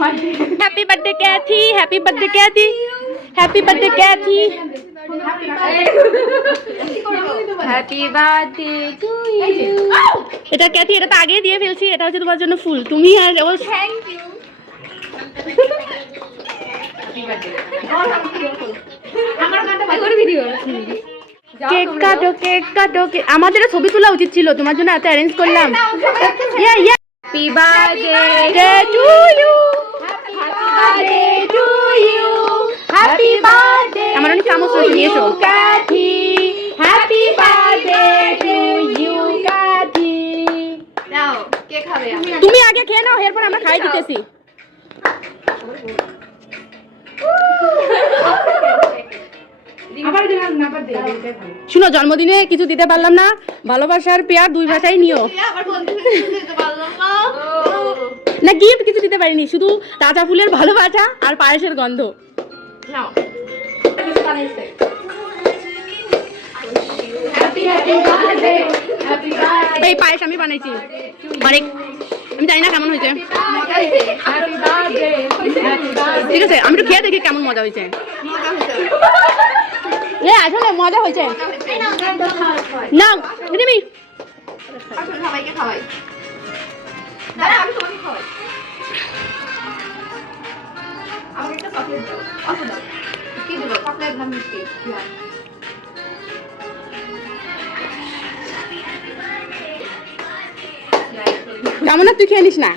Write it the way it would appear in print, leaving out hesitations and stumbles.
Happy birthday Kathy, happy birthday Kathy, happy birthday Kathy, happy birthday to you. এটা Kathy, এটা তো আগে দিয়ে ফেলছি, এটা হচ্ছে তোমার জন্য ফুল। তুমি আর ও থ্যাংক ইউ। আমার গানটা বাজে ভিডিও। কেক কাটো, কেক কাটো। আমাদেরও ছবি তোলা উচিত ছিল, তোমার জন্য এত অ্যারেঞ্জ করলাম। Yeah yeah. Happy birthday to you, happy birthday to you, happy birthday. আমার অনেক চামচ রয়েছে, নিয়ে এসো। Cathy, happy birthday to you Cathy. নাও কে খাবে? তুমি আগে খেয়ে নাও, এরপর আমরা খাই দিতেছি। শুনো, জন্মদিনে কিছু দিতে পারলাম না, ভালোবাসার পেয়ার দুই ভাষাই নিও না। গিফট কিছু দিতে পারিনি, শুধু তাজা ফুলের ভালোবাসা আর পায়েসের গন্ধ। এই পায়েস আমি বানাইছি, আমি জানি না কেমন হয়েছে। ঠিক আছে, আমি তো খেয়ে দেখি কেমন মজা হয়েছে। আসলে মজা হয়েছে না। রিমি সবাইকে খাওয়াই, আমি তোমাকে খাওয়াই। আমাকে একটা চকলেট দাও। কি দেবো? চকলেট না মিষ্টি? কেমন, তুই খেয়ে নিস না?